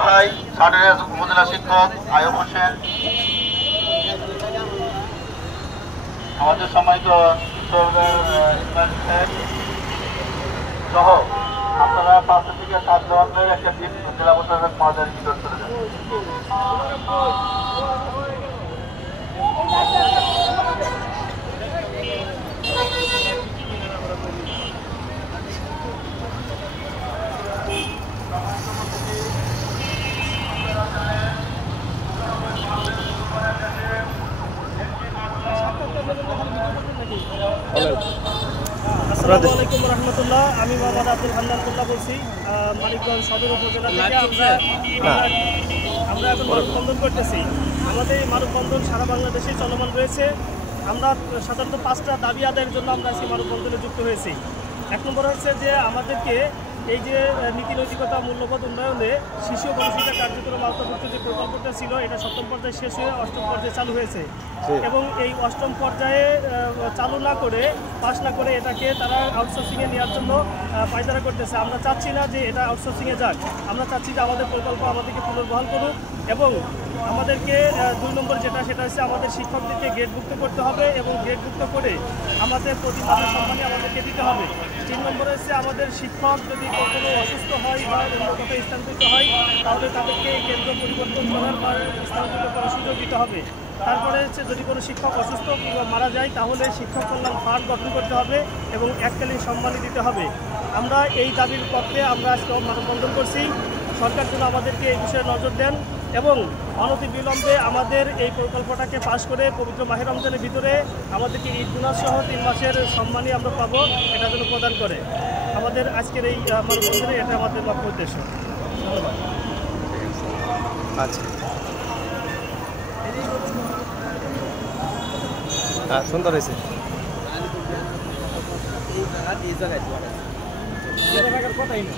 ভাই সাডের উপজেলা শিক্ষক আয়ুব হোসেন, আমাদের সম্মানিত সহ আপনারা 5 থেকে 7 জনের একটা টিম জেলা প্রশাসক মহোদয়ের নিকট চলে যান। আসসালামু আলাইকুম রহমতুল্লাহ। আমি মোহাম্মদ আব্দুল হান্নানুল্লাহ বলছি, মানিকগঞ্জ সদর উপজেলা থেকে। আমরা এখন মানববন্ধন করতেছি। আমাদের এই মানববন্ধন সারা বাংলাদেশে চলমান রয়েছে। আমরা সাধারণত 5টা দাবি আদায়ের জন্য আমরা আজকে মানববন্ধনে যুক্ত হয়েছি। 1 নম্বর হচ্ছে যে আমাদেরকে এই যে নীতি নৈতিকতা মূল্যবোধ উন্নয়নে শিশু ও গণশিক্ষা কার্যক্রম আওতাভুক্ত যে প্রকল্পটা ছিল, এটা 7ম পর্যায়ে শেষ হয়ে 8ম পর্যায়ে চালু হয়েছে এবং এই 8ম পর্যায়ে চালু না করে, পাস না করে এটাকে তারা আউটসোর্সিংয়ে নেওয়ার জন্য পায়তারা করতেছে। আমরা চাচ্ছি না যে এটা আউটসোর্সিংয়ে যাক, আমরা চাচ্ছি যে আমাদের প্রকল্প আমাদেরকে পুনর্বহাল করুক এবং আমাদেরকে 2 নম্বর যেটা, সেটা হচ্ছে আমাদের শিক্ষকদেরকে গ্রেডভুক্ত করতে হবে এবং গ্রেডভুক্ত করে আমাদের প্রতি মাসের সম্মানী আমাদেরকে দিতে হবে। 3 নম্বর হচ্ছে আমাদের শিক্ষক যদি কোনো অসুস্থ হয় বা অন্য কোথাও স্থানান্তরিত হয়, তাহলে তাদেরকে কেন্দ্র পরিবর্তন করার বা স্থানান্তরিত করার সুযোগ দিতে হবে। তারপরে হচ্ছে যদি কোনো শিক্ষক অসুস্থ কিংবা মারা যায়, তাহলে শিক্ষক কল্যাণ ফান্ড গঠন করতে হবে এবং এককালীন সম্মানী দিতে হবে। আমরা এই দাবির পক্ষে আমরা আজকে মানববন্ধন করছি। সরকার যেন আমাদেরকে এই বিষয়ে নজর দেন এবং অনতিবিলম্বে আমাদের এই প্রকল্পটাকে পাশ করে পবিত্র মাহে রমজানের ভিতরে আমাদেরকে ঈদ বোনাস সহ 3 মাসের সম্মানী আমরা পাবো, এটা যেন প্রদান করে। আমাদের আজকের এই মানববন্ধনে এটা আমাদের লক্ষ্য উদ্দেশ্য। ধন্যবাদ। আচ্ছা, সুন্দর হয়েছে। কথাই না।